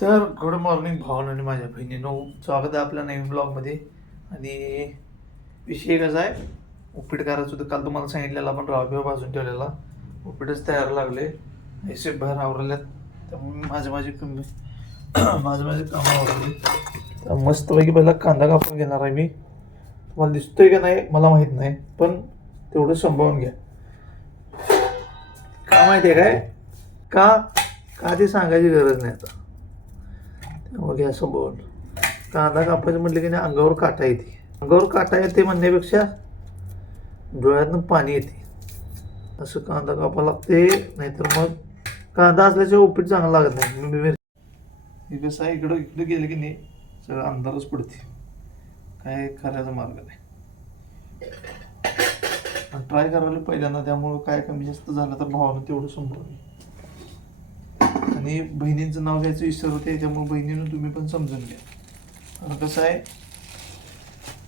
तर good morning भावन आणि माझ्या बहिणीनो. स्वागत आहे आपल्या नवीन ब्लॉगमध्ये. आणि विषय कसा आहे? उपीट करायचं होतं काल तुम्हाला सांगितलेला आपण रावबिवा भाजून ठेवलेला. उपीटच तयार लागले. ऐसे बाहेर आवरल्यात त्यामुळे माझे माझे कमी माझे माझे कामं आवडले तर मस्तपैकी पहिला कांदा कापून घेणार आहे मी. तुम्हाला दिसतोय का नाही मला माहीत नाही पण तेवढं संभाळून घ्या. का माहिती आहे काय? का का ते सांगायची गरज नाही आता? त्यामुळे घ्या कांदा कापायचं म्हटलं की नाही अंगावर काटा येते. अंगावर काटा येते म्हणण्यापेक्षा डोळ्यातनं पाणी येते. असं कांदा कापावं लागते नाहीतर मग कांदा असल्याशिवाय उपीट चांगलं लागत नाही. मी- मी- कसं आहे इकडं इकडं गेलं की नाही सगळं अंधारच पडते. काय करायचा मार्ग नाही. ट्राय करायला पहिल्यांदा त्यामुळं काय कमी जास्त झालं तर भावानं तेवढं समजून आणि बहिणींचं नाव घ्यायचं विसर होते त्यामुळे बहिणीनं तुम्ही पण समजून घ्या. कसं आहे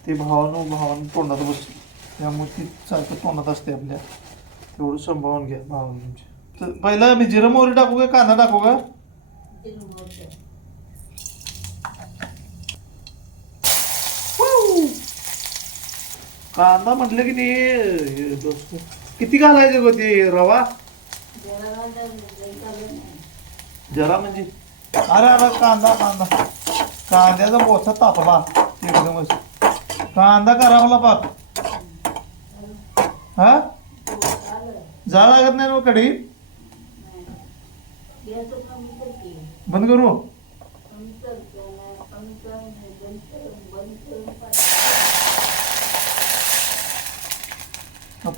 ते भावानं भावानं तोंडात बसतो त्यामुळे ती सारखं तोंडात असते आपल्या. तेवढं सांभाळून घ्या भावानं तुमच्या तर पहिला मी जिरं मोहरी टाकू का कांदा टाकू का? कांदा म्हटलं की नाही किती घालायचं ग ते रवा? जरा म्हणजे अरे अरे कांदा कांदा. कांद्याचा बोथा तापला. एकदमच कांदा करावला पाक. हा? जा लागत नाही ना कडी बंद करू?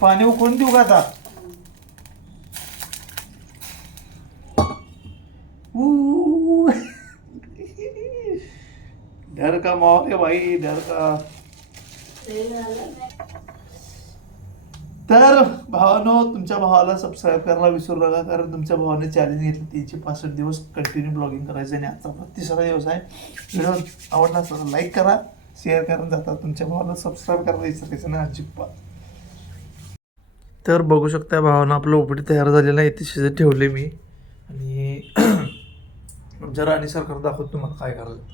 पाणी उकळून देऊ का आता? का का मावले भाई डर का। तर भावानो तुमच्या भावाला सबस्क्राईब करायला विसरू नका कारण तुमच्या भावाने चॅलेंज घेतलं तीनशे पासष्ट दिवस कंटिन्यू ब्लॉगिंग करायचं आणि आता तिसरा दिवस आहे. व्हिडिओ आवडला असेल लाईक करा शेअर करून जाता. तुमच्या भावाला सबस्क्राईब करायला विसरायचं नाही अजिबात. तर बघू शकता भावानं आपलं उपडी तयार झालेलं आहे. ते शिजत ठेवले मी. आणि जरा आणि सरकार दाखवतो तुम्हाला काय करायचं.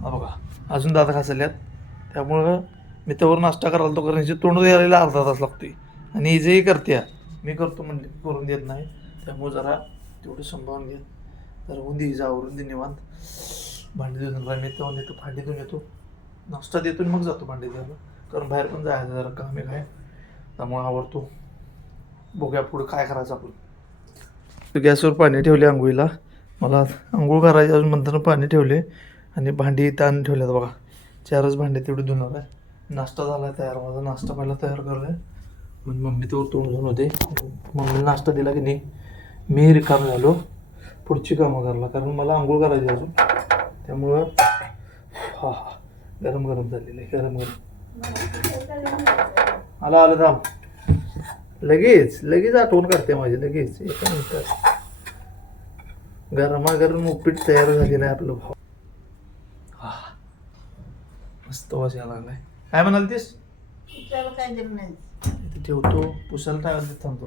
हा बघा अजून दादा खासल्यात त्यामुळं मी त्यावर नाश्ता करायला तो कारण तोंड द्यायला अर्धा तास लागतोय. आणि हिजेही करते मी करतो म्हणजे करून देत नाही. त्यामुळे जरा तेवढं सांभाळून घे जरा उंदी जा आवरून दे निवांत. भांडी धुवून मी तेव्हा येतो भांडी धुवून येतो. नाश्ता देतो मग जातो भांडी द्यायला कारण बाहेर पण जायचं जरा काम आहे काय त्यामुळे आवडतो बघूया पुढं काय करायचं आपण. गॅसवर पाणी ठेवले आंघोळीला. मला आंघोळ करायची अजून म्हणताना पाणी ठेवले आणि भांडी ताण ठेवल्यात बघा. चारच भांडे तेवढे धुणार आहे. नाश्ता झाला तयार. माझा नाश्ता पहिला तयार करला आहे मग मम्मी तर तोंड धुवून होते. मम्मीला नाश्ता दिला की नाही मी रिकाम झालो. पुढची कामं करायला. कारण मला आंघोळ करायची अजून. त्यामुळं हा हा. गरम गरम झालेलं आहे. गरम गरम. आला आलं थांब. लगेच लगेच आठवण करते माझी. लगेच. एका मिनिटात गरमागरम उपीट तयार झालेलं आहे आपलं भाव मस्त वास यायला लागलाय. काय म्हणाल तीस इथे ठेवतो. पुसायला टाळायला देत थांबतो.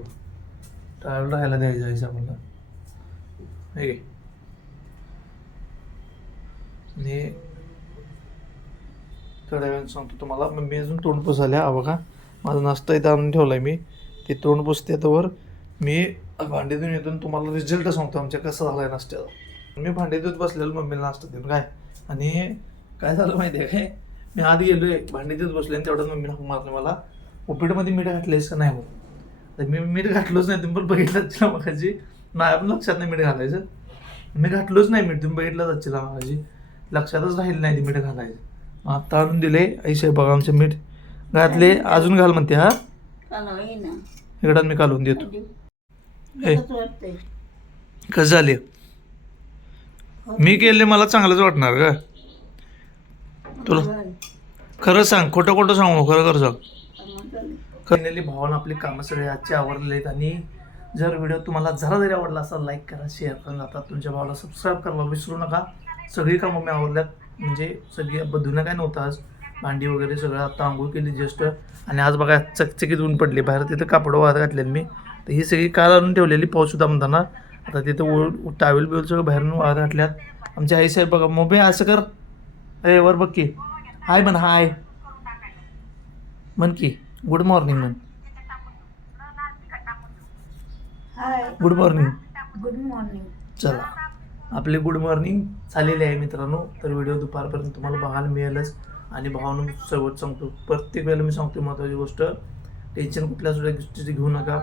टाळायला राहायला द्यायचं आहे आपल्याला हे घे. आणि थोड्या वेळाने सांगतो तुम्हाला. मग मी अजून तोंड पुसायला हा बघा. माझा नाश्ता इथं आणून ठेवला आहे मी. ते तोंड पुसते तोवर मी भांडी धुवून येतो आणि तुम्हाला रिझल्ट सांगतो आमच्या कसा झाला आहे नाश्त्याचा. मी भांडी धुत बसलेलो मम्मीला नाश्ता देऊन. काय? आणि काय झालं माहिती आहे काय? मी आत गेलोय भांडी धुत बसले मम्मीने हाक मारलं मला. उपीटमध्ये मीठ घातलेस का नाही हो? तर मी मीठ घातलोच नाही तुम्ही पण बघितलं तिला मगाची माझ्या पण लक्षात नाही मीठ घालायचं. मी घातलोच नाही मीठ तुम्ही बघितलं जाच्छीला माझी लक्षातच राहिलं नाही ते मीठ घालायचं. मग आता आणून दिले ऐसे बघा आमचे मीठ. घातले अजून घाल म्हणते हा? इकडं मी काढून देतो. ए कसं झाले? मी केले मला चांगलंच वाटणार का तुला खरं सांग खोटं खोटं सांगू खरं खरं सांग. फायनली भावानं आपली कामं सगळे आजचे आवडले आहेत आणि जर व्हिडिओ तुम्हाला जरा जरी आवडला असेल लाईक करा शेअर करा. आता तुमच्या भावाला सबस्क्राईब करायला विसरू नका. सगळी कामं मी आवडल्यात म्हणजे सगळी बधून काय नव्हतं आज. भांडी वगैरे सगळं आता आंघोळ केली जस्ट आणि आज बघा चकचकीत ऊन पडली. बाहेर तिथं कापड वाहत घातले मी. तर ही सगळी काल आणून ठेवलेली पाऊस म्हणताना. आता तिथं टावेल बिवेल सगळं बाहेरून वाहत घातल्यात. आमच्या आई साहेब बघा मोबे असं कर. अरे वर बघ की. हाय म्हण हाय म्हण की गुड मॉर्निंग म्हण hi good morning good morning चला. आपले गुड मॉर्निंग झालेले आहे मित्रांनो. तर व्हिडिओ दुपारपर्यंत तुम्हाला बघायला मिळेलच. आणि भावानं शेवट सांगतो. प्रत्येक वेळेला मी सांगतो महत्त्वाची गोष्ट. टेन्शन कुठल्या सुद्धा गोष्टीची घेऊ नका.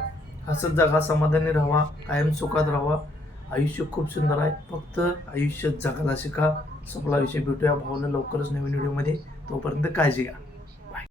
हसत जगा समाधानी राहा कायम सुखात राहा आयुष्य खूप सुंदर आहे. फक्त आयुष्य जगायला शिका. संपला विषय भेटूया. भावना लवकरच नवीन व्हिडिओमध्ये तोपर्यंत काळजी घ्या